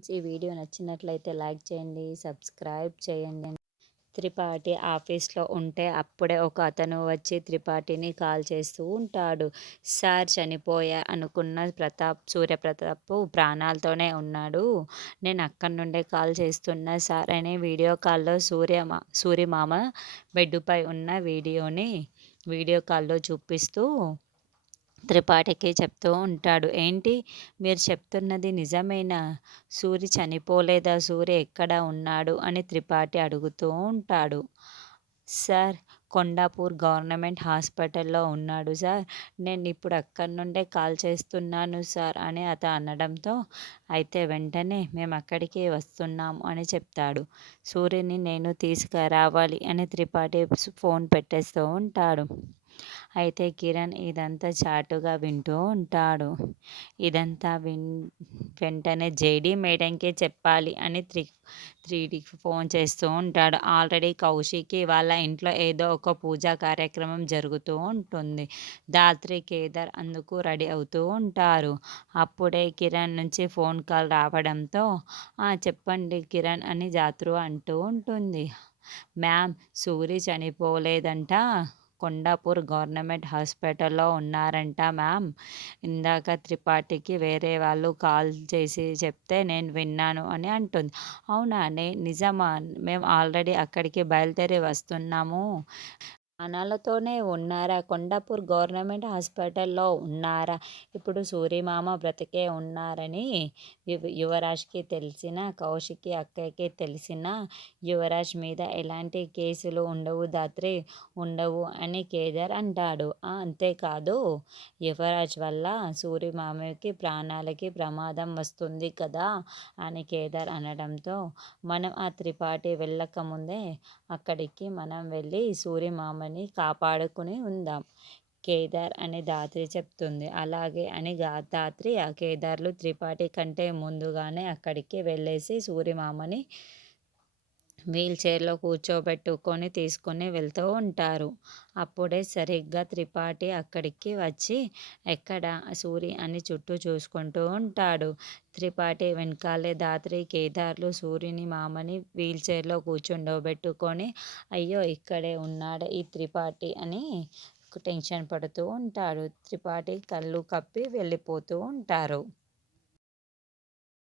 ఈ వీడియో నచ్చినట్లయితే లైక్ చేయండి సబ్స్క్రైబ్ చేయండి. త్రిపాఠి ఆఫీస్లో ఉంటే అప్పుడే ఒక అతను వచ్చి త్రిపాఠిని కాల్ చేస్తూ ఉంటాడు. సార్ చనిపోయా అనుకున్న ప్రతాప్ సూర్యప్రతాప్ ప్రాణాలతోనే ఉన్నాడు. నేను అక్కడి నుండే కాల్ చేస్తున్నా సార్ అని వీడియో కాల్లో సూర్య సూర్యమామ బెడ్డుపై ఉన్న వీడియోని వీడియో కాల్లో చూపిస్తూ త్రిపాఠికి చెప్తూ ఉంటాడు. ఏంటి? మీరు చెప్తున్నది నిజమేనా? సూరి చనిపోలేదా? సూరి ఎక్కడ ఉన్నాడు? అని త్రిపాఠి అడుగుతూ ఉంటాడు. సార్ కొండాపూర్ గవర్నమెంట్ హాస్పిటల్లో ఉన్నాడు సార్. నేను ఇప్పుడు అక్కడి నుండే కాల్ చేస్తున్నాను సార్ అని అతను అనడంతో అయితే వెంటనే మేము అక్కడికి వస్తున్నాము అని చెప్తాడు. సూర్యుని నేను తీసుకురావాలి అని త్రిపాఠి ఫోన్ పెట్టేస్తూ ఉంటాడు. అయితే కిరణ్ ఇదంతా చాటుగా వింటూ ఉంటాడు. ఇదంతా విన్ వెంటనే జేడీ మేడంకే చెప్పాలి అని త్రి త్రీడీకి ఫోన్ చేస్తూ ఉంటాడు. ఆల్రెడీ కౌశికి వాళ్ళ ఇంట్లో ఏదో ఒక పూజా కార్యక్రమం జరుగుతూ ఉంటుంది. దాత్రి కేదార్ అందుకు రెడీ అవుతూ ఉంటారు. అప్పుడే కిరణ్ నుంచి ఫోన్ కాల్ రావడంతో చెప్పండి కిరణ్ అని జాతృ అంటూ ఉంటుంది. మ్యామ్ సూరి చనిపోలేదంట? కొండాపూర్ గవర్నమెంట్ హాస్పిటల్లో ఉన్నారంట మ్యామ్. ఇందాక త్రిపాఠికి వేరే వాళ్ళు కాల్ చేసి చెప్తే నేను విన్నాను అని అంటుంది. అవునా నే నిజమా? మేము ఆల్రెడీ అక్కడికి బయలుదేరి వస్తున్నాము. ప్రాణాలతోనే ఉన్నారా? కొండాపూర్ గవర్నమెంట్ హాస్పిటల్లో ఉన్నారా? ఇప్పుడు సూర్యమామ బ్రతికే ఉన్నారని యువరాజ్కి తెలిసిన కౌశికి అక్కకి తెలిసిన యువరాజ్ మీద ఎలాంటి కేసులు ఉండవు దాత్రి ఉండవు అని కేదార్ అంటాడు. అంతేకాదు యువరాజ్ వల్ల సూర్యమామకి ప్రాణాలకి ప్రమాదం వస్తుంది కదా అని కేదార్ అనడంతో మనం ఆ త్రిపాఠి వెళ్ళకముందే అక్కడికి మనం వెళ్ళి సూర్యమామని కాపాడుకుని ఉందాం. కేదార్ అని దాత్రి చెప్తుంది. అలాగే అని దాత్రి ఆ కేదార్లు త్రిపాఠి కంటే ముందుగానే అక్కడికి వెళ్ళేసి సూర్యమామని వీల్ చైర్లో కూర్చోబెట్టుకొని తీసుకొని వెళ్తూ ఉంటారు. అప్పుడే సరిగ్గా త్రిపాఠి అక్కడికి వచ్చి ఎక్కడ సూరి? అని చుట్టూ చూసుకుంటూ ఉంటాడు. త్రిపాఠి వెనకాలే దాత్రి కేదార్లు సూర్యుని మామని వీల్ చైర్లో కూర్చుండోబెట్టుకొని అయ్యో ఇక్కడే ఉన్నాడు ఈ త్రిపాఠి? అని టెన్షన్ పడుతూ ఉంటాడు. త్రిపాఠి కళ్ళు కప్పి వెళ్ళిపోతూ ఉంటారు.